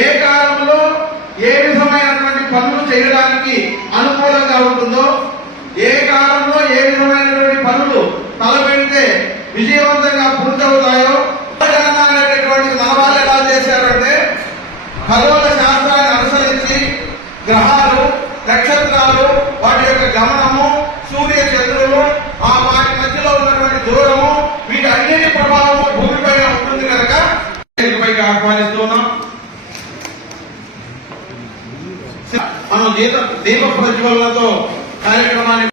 ఏ కాలంలో ఏ విధమైనటువంటి పనులు చేయడానికి అనుకూలంగా ఉంటుందో, ఏ కాలంలో ఏ విధమైనటువంటి పనులు తలపెడితే విజయవంతంగా పూర్తవుతాయో అనేటటువంటి మన వాళ్ళు ఎలా చేశారంటే ఖగోళ శాస్త్రాన్ని అనుసరించి గ్రహాలు, నక్షత్రాలు, వాటి యొక్క గమనము, సూర్య చంద్రులు, వాటి మధ్యలో ఉన్నటువంటి దూరము, వీటి అన్నిటి ప్రభావము భూమిపై ఉంటుంది కనుక పైకి ఆహ్వానిస్తున్నాం. మనం దీప ప్రజ్వలనతో కార్యక్రమాన్ని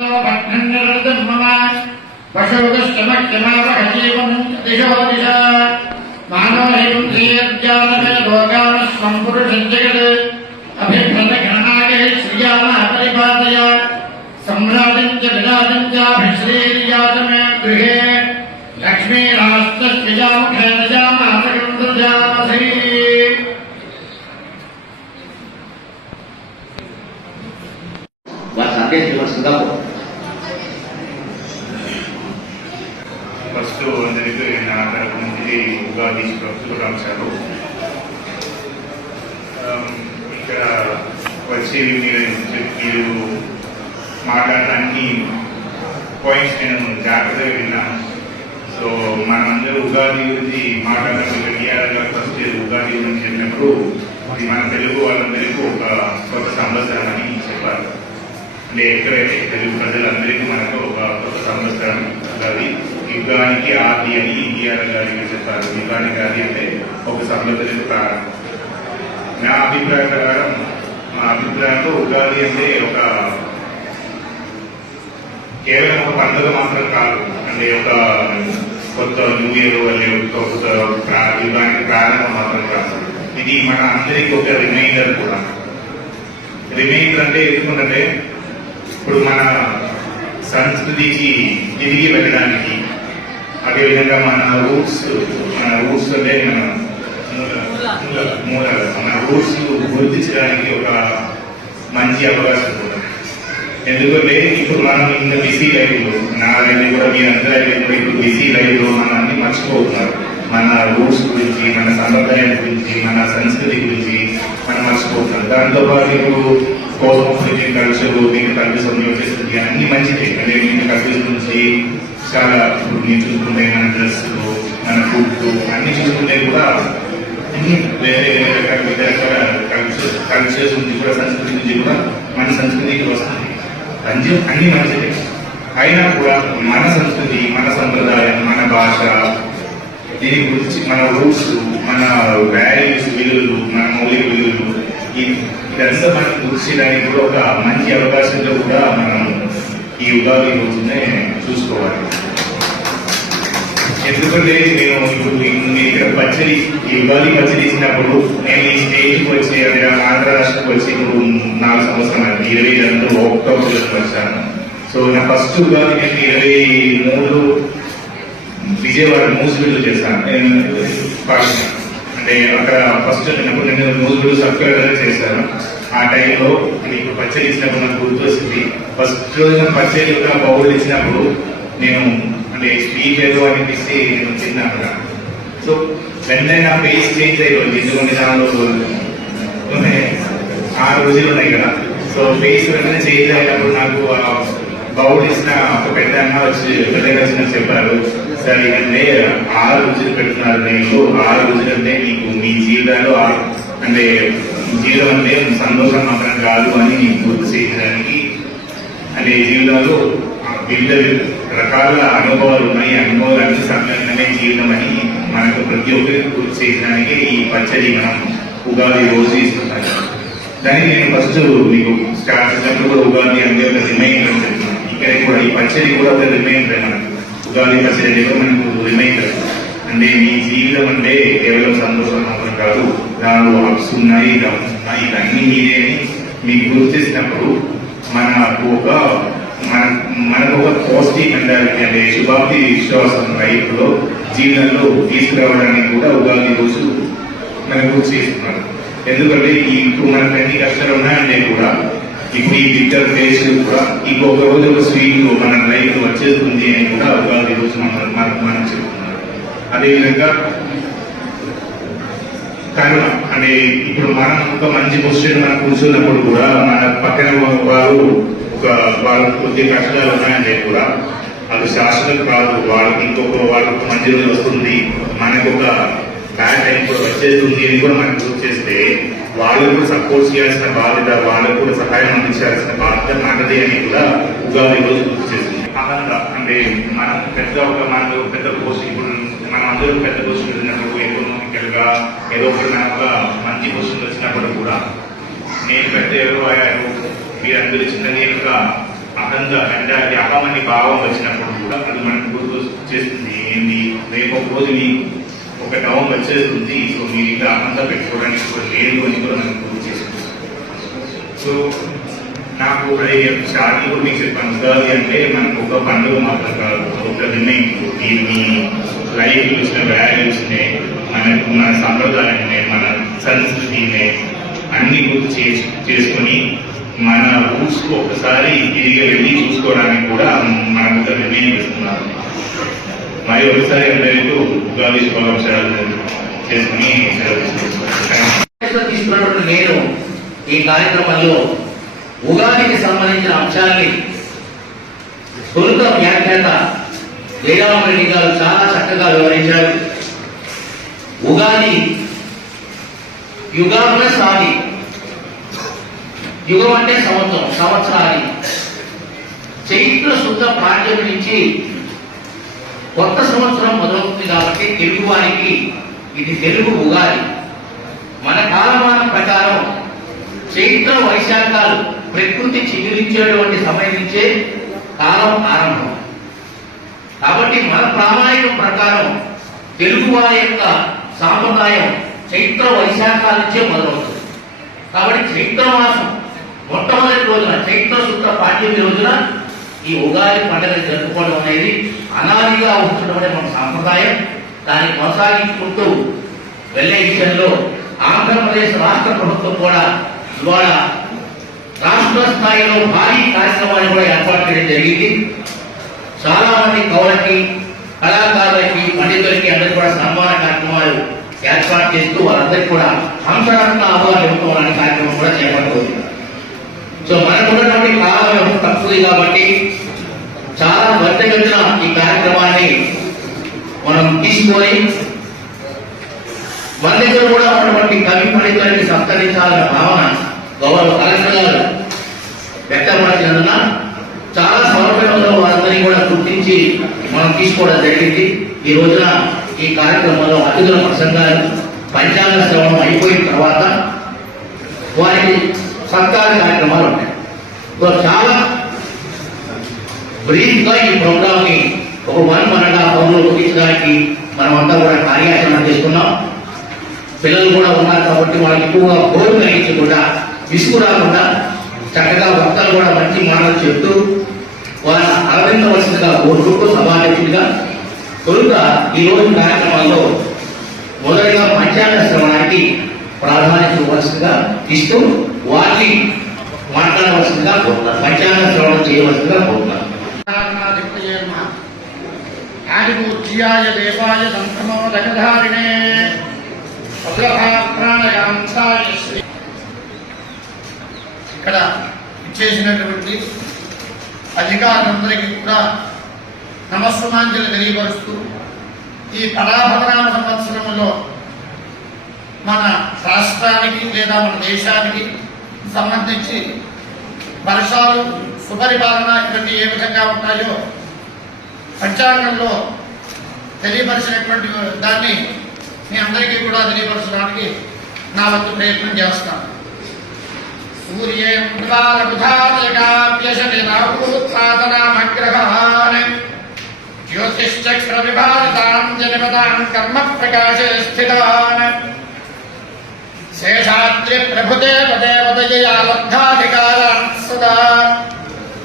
ఫస్ట్ అందరికీ నా తరపు నుంచి ఉగాది శుభాకాంక్షలు. ఇక్కడ వచ్చి మీరు మాట్లాడడానికి పాయింట్స్ నేను జాగ్రత్తగా విన్నాను. సో మనందరూ ఉగాది గురించి మాట్లాడడానికి టీఆర్ గారు ఫస్ట్ ఉగాది గురించి చెప్పినప్పుడు ఇది మన తెలుగు వాళ్ళందరికీ ఒక కొత్త సంవత్సరం అని చెప్పారు. అంటే ఎక్కడైతే తెలుగు ప్రజలందరికీ మనకు ఒక కొత్త సంవత్సరం ఉగాది. యుగానికి ఆది అని టీఆర్ గారికి చెప్పారు. యుగానికి ఆది అంటే ఒక సంవత్సరం ప్రారంభం. నా అభిప్రాయం ప్రకారం, మా అభిప్రాయంలో ఉగాది అంటే ఒక కేవలం ఒక పండుగ మాత్రం కాదు. అంటే ఒక కొత్త న్యూ ఇయర్ వల్ల కొత్త యుగానికి ప్రారంభం మాత్రం కాదు. ఇది మన అందరికీ ఒక రిమైండర్ కూడా. రిమైండర్ అంటే ఎందుకంటే ఇప్పుడు మన సంస్కృతికి తిరిగి వెళ్ళడానికి, అదేవిధంగా మన రూట్స్ అంటే మన రూట్స్ గుర్తించడానికి ఒక మంచి అవకాశం కూడా. ఎందుకంటే ఇప్పుడు మనం ఇంత బిజీ లైఫ్ లో, నా లైఫ్ కూడా మీ అందరి కూడా ఇప్పుడు బిజీ లైఫ్ లో మనం అన్ని మర్చిపోతున్నారు. మన రూట్స్ గురించి, మన సంప్రదాయాల గురించి, మన సంస్కృతి గురించి మనం మర్చిపోతున్నారు. దాంతో పాటు ఇప్పుడు కోస్మోపాలిటన్ కల్చర్, మీకు కల్పిస్తుంది వచ్చేస్తుంది, అన్ని మంచిది. అంటే మీకు కల్చర్ గురించి చాలా మీరు చూసుకుంటే మన డ్రెస్సులు, మన ఫుడ్ అన్ని చూసుకుంటే కూడా అన్ని వేరే వేరే రకాల కల్చర్స్ నుంచి కూడా, సంస్కృతి నుంచి కూడా మన సంస్కృతికి వస్తుంది. అన్ని మంచిది. అయినా కూడా మన సంస్కృతి, మన సంప్రదాయం, మన భాష, దీని గురించి మన రూట్స్, మన వాల్యూస్, విలువలు, మన మౌలిక విలువలు, ఇదంతా మనం గుర్తించడానికి కూడా ఒక మంచి అవకాశంలో కూడా మనం ఈ ఉగాది రోజునే చూసుకోవాలి. ఎందుకంటే నేను ఇప్పుడు ఇక్కడ పచ్చడి, ఈ ఉగాది పచ్చడి ఇచ్చినప్పుడు నేను ఈ స్టేజ్కి వచ్చి ఆంధ్ర రాష్ట్రానికి వచ్చి ఇప్పుడు 4 సంవత్సరాలు 22 అక్టోబర్లో వచ్చాను. సో నా ఫస్ట్ ఉగాది నేను 23 విజయవాడ మూసివిల్లు చేశాను. అంటే అక్కడ ఫస్ట్ వెళ్ళినప్పుడు నేను మూసివిల్లు సబ్స్క్రైబర్ చేశాను. ఆ టైంలో మీకు పచ్చడి ఇచ్చినప్పుడు నాకు గుర్తు వస్తుంది. ఫస్ట్ రోజు పచ్చడి బౌల్ ఇచ్చినప్పుడు నేను అంటే స్వీట్ ఏదో అనిపిస్తే నేను తిన్నాను. సో వెంటనే నా ఫేస్ చేంజ్ అయిపోయింది. ఎందుకంటే దానిలో 6 రోజులు ఉన్నాయి కదా. సో ఫేస్ వెంటనే చేంజ్ అయినప్పుడు నాకు బౌల్ ఇచ్చిన ఒక పెద్ద అన్న వచ్చిన చెప్పారు, సార్ ఏంటంటే 6 రోజులు పెడుతున్నారు, మీకు 6 రోజులు అంటే మీకు మీ జీవితాల్లో అంటే జీవితం అంటే సంతోషం మాత్రం కాదు అని నీకు గుర్తు చేయడానికి, అంటే జీవితంలో వివిధ రకాల అనుభవాలు ఉన్నాయి, అనుభవాలన్నీ సంబంధమే జీవితం అని మనకు ప్రతి ఒక్కరికి గుర్తు చేయడానికి ఈ పచ్చడి మనం ఉగాది రోజు ఇస్తున్నాం. దానికి నేను ఫస్ట్ మీకు స్టార్ట్ చేసినప్పుడు కూడా ఉగాది అంటే ఒక రిమైండర్ అని చెప్తున్నాను. ఇక్కడ కూడా ఈ పచ్చడి కూడా ఒక రిమైండర్. మనకు ఉగాది పచ్చడి కూడా మనకు రిమైండర్. అంటే మీ జీవితం అంటే కేవలం సంతోషం మాత్రం కాదు, దానిలో అప్స్ ఉన్నాయి, డౌన్స్ ఉన్నాయి, ఇవన్నీ మీరే అని మీకు గుర్తిస్తున్నప్పుడు మనకు ఒక పాజిటివ్ మెంటాలిటీ, అంటే శుభాప్తి విశ్వాసం లైఫ్ లో జీవితంలో తీసుకురావడానికి కూడా ఉగాది రోజు మనకు గుర్తు చేస్తున్నారు. ఎందుకంటే ఇప్పుడు మనకు ఎన్ని కష్టాలు ఉన్నాయంటే కూడా ఇప్పుడు ఈ బిట్టర్ టేస్ట్ కూడా ఇంకొక రోజు ఒక స్వీట్ మన లైఫ్ వచ్చేస్తుంది అని కూడా ఉగాది రోజు మనం చెప్తున్నారు. అదేవిధంగా కరుణ అంటే ఇప్పుడు మనం ఒక మంచి పొజిషన్ మనం కూర్చున్నప్పుడు కూడా మన పక్కన వారు ఒక వాళ్ళకి కొద్ది కష్టాలు ఉన్నాయంటే కూడా అది శాశ్వతం కాదు. వాళ్ళకి వాళ్ళకి మంచి రోజు వస్తుంది, మనకు ఒక బ్యాడ్ టైం కూడా వచ్చేస్తుంది అని కూడా మనం ప్రూవ్ చేస్తే వాళ్ళకు కూడా సపోర్ట్ చేయాల్సిన బాధ్యత, వాళ్ళకు కూడా సహాయం అందించాల్సిన బాధ్యత మనది అని కూడా ఉగాది రోజు గుర్తు చేస్తుంది. అహంగా అంటే మనం మనకు పెద్ద పోస్ట్, ఇప్పుడు మనం అందరూ పెద్ద పోస్ట్ వెళ్ళినప్పుడు ఎకనామికల్ గా ఏదో ఒకటి మనకు ఒక మంచి పొజిషన్ వచ్చినప్పుడు కూడా నేను పెద్ద ఎవరు అయ్యారు, మీరందరూ చిన్నది యొక్క అహంగా అంటే అది అహమని భావం వచ్చినప్పుడు కూడా అది మనకు గుర్తు చేస్తుంది. ఏంటి రేపు ఒక రోజు మీకు ఒక డౌన్ వచ్చేస్తుంది, సో మీరు ఇంకా అహంగా పెట్టుకోవడానికి కూడా లేదు అని కూడా మనకు గుర్తు చేస్తుంది. సో నాకు స్టార్టింగ్ కూడా మీకు చెప్పాను, ఉగాది అంటే మనకు ఒక పండుగ మాత్రం కాదు, ఒక నిర్ణయింపు. మీరు మీ లైఫ్ చూసిన వాల్యూస్నే, మన సంప్రదాయాన్ని, మన సంస్కృతిని అన్ని గుర్తు చేసుకొని మన రూట్స్ కు ఒకసారి తిరిగి వెళ్ళి చూసుకోవడానికి కూడా మనకు ఒక నిర్ణయం చేస్తున్నారు. మరి ఒకసారి అందరికీ ఉగాది శుభాకాంక్షలు చేసుకుని తీసుకున్నటువంటి నేను ఈ కార్యక్రమంలో ఉగాదికి సంబంధించిన అంశాన్ని తొలుత వ్యాఖ్యాత జయరామరెడ్డి గారు చాలా చక్కగా వివరించారు. ఉగాది యుగాల సాగి, యుగం అంటే సంవత్సరం, సంవత్సరాది. చైత్ర శుద్ధ పాడ్యమి నుంచి కొత్త సంవత్సరం మొదలవుతుంది కాబట్టి తెలుగు వారికి ఇది తెలుగు ఉగాది. మన కాలమానం ప్రకారం చైత్ర వైశాఖాలు ప్రకృతి చిగురించేటువంటి సమయం నుంచే కాలం ఆరంభం. కాబట్టి మన ప్రామాణికం ప్రకారం తెలుగు వారి యొక్క సాంప్రదాయం చైత్ర వైశాఖాల నుంచే మొదలవుతుంది. కాబట్టి చైత్ర మాసం మొట్టమొదటి రోజున, చైత్ర శుద్ధ పాడ్యమి రోజున ఈ ఉగాది పండుగ జరుపుకోవడం అనేది అనాదిగా ఉంటున్నటువంటి మన సాంప్రదాయం. దాన్ని కొనసాగించుకుంటూ వెళ్లే విషయంలో ఆంధ్రప్రదేశ్ రాష్ట్ర ప్రభుత్వం కూడా ఇవాళ రాష్ట్ర స్థాయిలో భారీ కార్యక్రమాన్ని కూడా ఏర్పాటు చేయడం జరిగింది. చాలా మంది కవులకి, కళాకారులకి, పండితులకి అందరికీ కూడా సన్మాన కార్యక్రమాలు ఏర్పాటు చేస్తూ వారందరికీ కూడా హంసరత్న అవార్డు ఇవ్వడం అనే కార్యక్రమం కూడా చేపట్టబోతుంది. సో మనకు ఉన్నటువంటి కాలం తక్కువ కాబట్టి చాలా వర్తగతిన ఈ కార్యక్రమాన్ని మనం తీసుకొని మన దగ్గర కూడా ఉన్నటువంటి కవి పండితులకి సత్కరించాలన్న భావన గౌరవ కలెక్టర్ గారు వ్యక్తపరిచినందున చాలా సమర్పణలో వారందరినీ కూడా గుర్తించి మనం తీసుకోవడం జరిగింది. ఈ రోజున ఈ కార్యక్రమంలో అతిథుల ప్రసంగాలు, పంచాంగ శ్రవణం అయిపోయిన తర్వాత వారికి సత్కార కార్యక్రమాలు ఉంటాయి. చాలా బ్రీఫ్ గా ఈ ప్రోగ్రామ్ ని ఒక 1.5 hours ముగించడానికి మనమంతా కూడా కార్యాచరణ చేసుకున్నాం. పిల్లలు కూడా ఉన్నారు కాబట్టి వాళ్ళకి ఎక్కువగా బోరు కలిగించకుండా, విసుగు రాకుండా చక్కగా వక్తలు కూడా మంచి మాటలు చెప్తూ వాళ్ళని ఆదరించవలసిందిగా కోరుకుంటూ సభాధ్యక్షుడిగా తొలుత ఈ రోజు కార్యక్రమాల్లో మొదటిగా పంచాంగ శ్రవణానికి ప్రాధాన్యత ఇవ్వవలసిందిగా ఇస్తూ వారిని మాట్లాడవలసిందిగా కోరుతున్నారు, పంచాంగ శ్రవణం చేయవలసిందిగా కోరుతున్నారు. ఆదిపూజ్యాయ దేవాయ సంతమోదకధారిణే ప్రాణయాంసాయ శ్రీ. ఇక్కడ ఇచ్చేసినటువంటి అధికారులందరికీ కూడా నమస్సుమాంజలి తెలియపరుస్తూ ఈ కళాభవనామ సంవత్సరంలో మన రాష్ట్రానికి లేదా మన దేశానికి సంబంధించి వర్షాలు, సుపరిపాలన ఇవన్నీ ఏ విధంగా ఉంటాయో పంచాంగంలో తెలియపరిచినటువంటి దాన్ని మీ అందరికీ కూడా తెలియపరచడానికి నా వంతు ప్రయత్నం చేస్తాను. సూర్యేంద్రాలబుధాదయగాప్యశనిరాహూత్సాదనామగ్రహాన్ జ్యోతిశ్చక్ర విభాజితాన్ జనపదాన్ కర్మ ప్రకాశే స్థితాన్ శేషాద్రి ప్రభుదేవదేవతయా లబ్ధాధికారాన్ సదా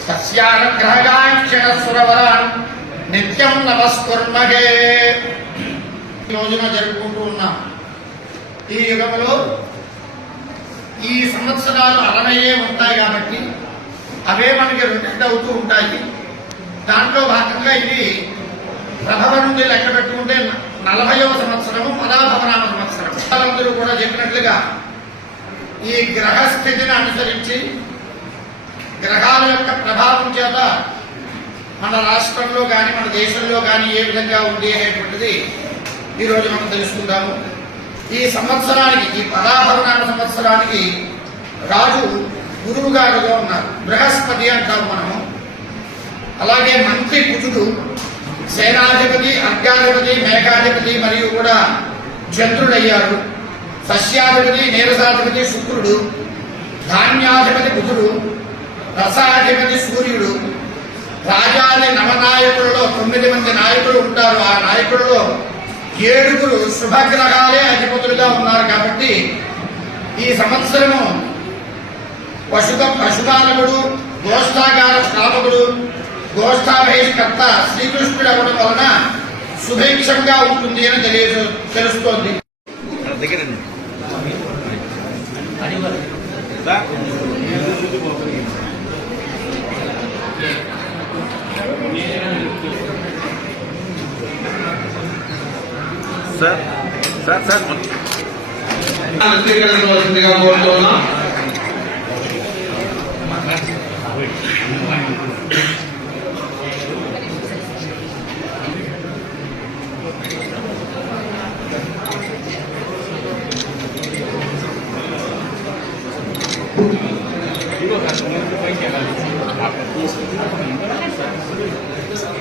తస్యానుగ్రహగాంక్షణసురవరాన్ నిత్యం నమస్కుర్మహే. ఈ రోజున జరుపుకుంటూ ఉన్నాం. ఈ యుగంలో ఈ సంవత్సరాలు 60 ఉంటాయి కాబట్టి అవే మనకి 2 అవుతూ ఉంటాయి. దాంట్లో భాగంగా ఇది ప్రభవ నుండి లెక్క పెట్టుకుంటే 40వ సంవత్సరము, పదాభవనామ సంవత్సరం. పెద్దలందరూ కూడా చెప్పినట్లుగా ఈ గ్రహస్థితిని అనుసరించి గ్రహాల యొక్క ప్రభావం చేత మన రాష్ట్రంలో కానీ మన దేశంలో కానీ ఏ విధంగా ఉంది అనేటువంటిది ఈరోజు మనం తెలుసుకుందాము. ఈ సంవత్సరానికి, ఈ 16వ సంవత్సరానికి రాజు గురువు గారుగా ఉన్నారు. బృహస్పతి అంటాము మనము. అలాగే మంత్రి కుజుడు, సేనాధిపతి, అర్ఘాధిపతి, మేఘాధిపతి మరియు కూడా చంద్రుడయ్యారు. సస్యాధిపతి, నీరసాధిపతి శుక్రుడు, ధాన్యాధిపతి బుధుడు, రసాధిపతి సూర్యుడు. రాజాది నవనాయకులలో 9 మంది నాయకులు ఉంటారు. ఆ నాయకులలో 7 శుభగ్రహాలే అధిపతులుగా ఉన్నారు. కాబట్టి ఈ సంవత్సరము పశుపాలకుడు, గోష్ఠాగార స్థాపకుడు, గోష్ఠాభేషకర్త శ్రీకృష్ణుడు అవ్వడం వలన సుభిక్షంగా ఉంటుంది అని తెలుస్తోంది. స్వీకరించవలసిందిగా కోరుతున్నాం.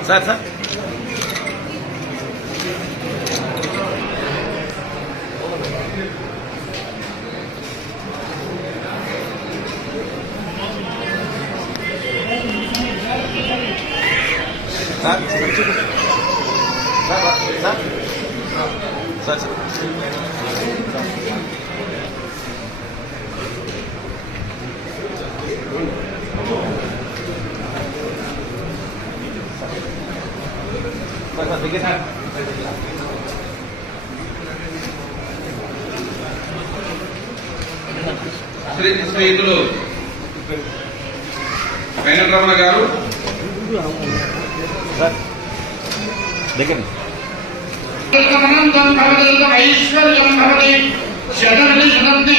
సార్ స్నేహితులు వెంకటరమణ గారు ఐశ్వర్యం భవతి శతమితి శతంతి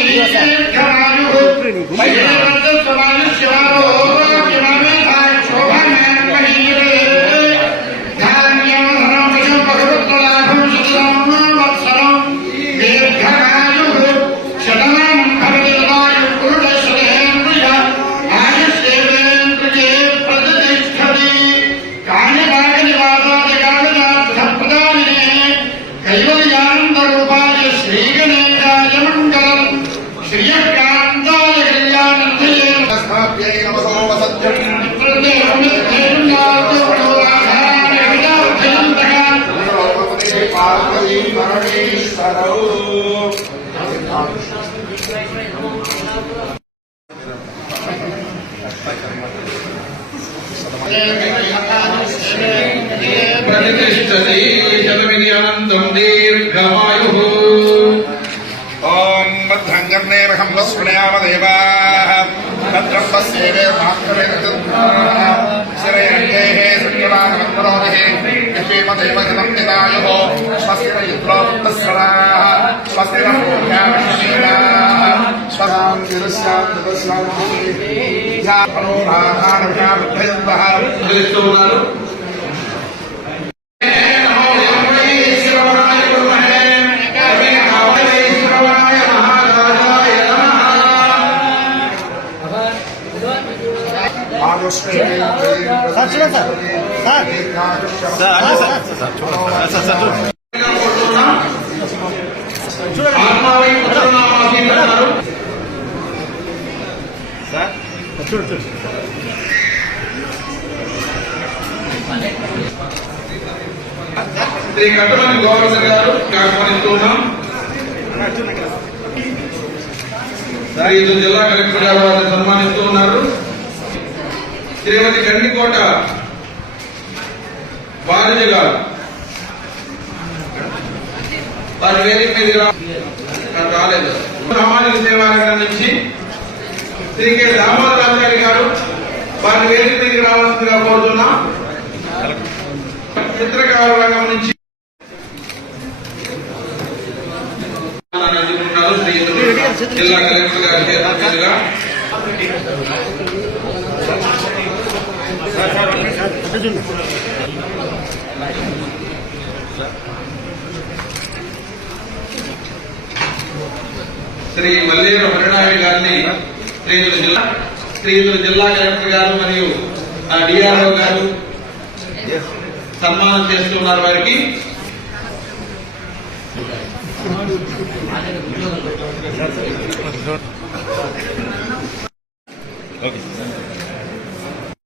ప్రతిష్టతి శతమితి అనంతం దీర్ఘమాయు. ఓం భద్రం కర్ణేర్హం వస్ఫుణయామదేవాః భద్రం పశ్యేమాక్షరేణే సత్యవాహనం పురోహితే యశ్వేమదేవ జనంతిదాయుః స్వస్తి రుద్రోక్తస్వరాః స్వస్తి నమోభ్యామశీలాః స్వశాంతిరస్యాంతిరస్యాంతి ధ్యానోరాధానభ్యామభ్యస్వః తెలుస్తూ ఉన్నారు. ఆత్మావై పుత్రనామాసి అంటారు. శ్రీ కట్టమని గోవర్ధన్ గారు ఆహ్వానిస్తూ ఉన్నాం. జిల్లా కలెక్టర్ గారు వారిని సన్మానిస్తూ ఉన్నారు. శ్రీమతి గండికోట బాలిజ గారు వారి వేదిక మీద రాలేదు. సామాజిక సేవారంగం నుంచి శ్రీ కె దామోదరాచారి గారు వారి వేదిక మీదకి రావాల్సిందిగా కోరుతున్నాం. చిత్రకారు రంగం నుంచి జిల్లా కలెక్టర్ గారి చేతుల మీదుగా శ్రీ మల్లేరు హరినాయుడు గారిని శ్రీయుతులు జిల్లా కలెక్టర్ గారు మరియు డిఆర్ఓ గారు సన్మానం చేస్తున్నారు. వారికి ఉద్యోగం